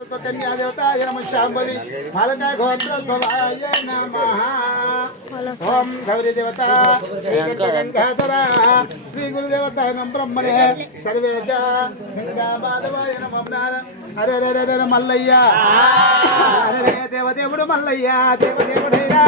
कन्यादेवताय नमः शाम्भवी मालकाय गोत्रोद्भवाय नमः ओम गौरी देवता गंगाधरा श्री गुरुदेवताय नमः ब्रह्मणे सर्वे च गंगामाधवाय नमः हरे हरे हरे मल्लయ్య हरे देवदेवुडु मल्लయ్య देवदेवुडయ్యా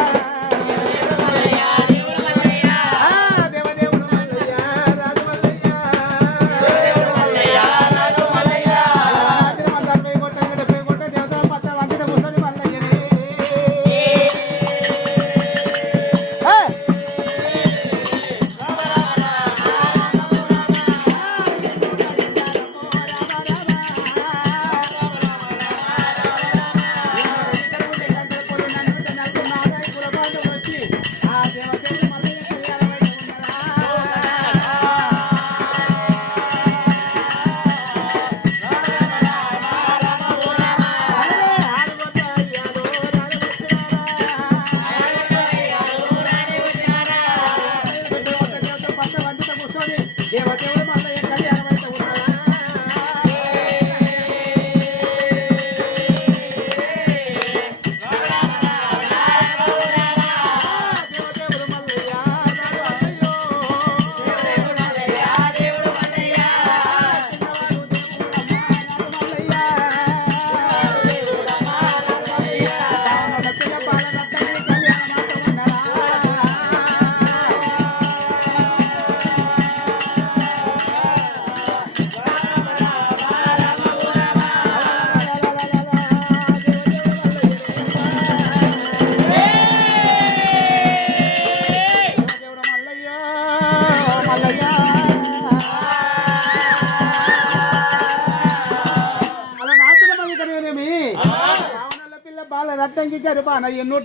రట్టంకి జరుపాన ఎన్నో